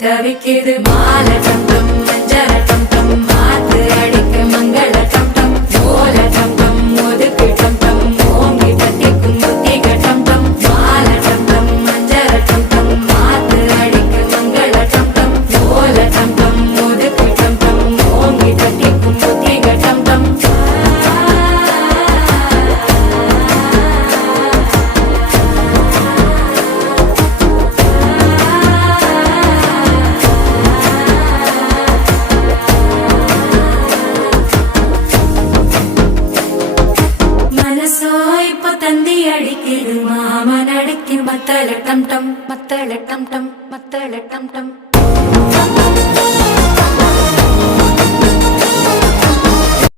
தவிக்குது மாலை டம் டம் மஞ்சள டம் டம் மாத்து அடிக்க மங்கள டம் டம் ஓல டம் டம் ஒதுக்கு டம் டம் ஓங்கி தட்டிக்கும் புத்திக டம் டம் மாலை டம் டம் மஞ்சள டம் டம் மாத்து அடிக்க மங்கள டம் டம் ஓல டம் டம் ஒதுக்கு டம் டம் ஓங்கி தட்டிக்கும் புத்திக டம் டம் தந்தி அடிக்குது மாமன் அடிக்கு மத்தள டம் டம் மத்தள டம் டம் மத்தள டம் டம்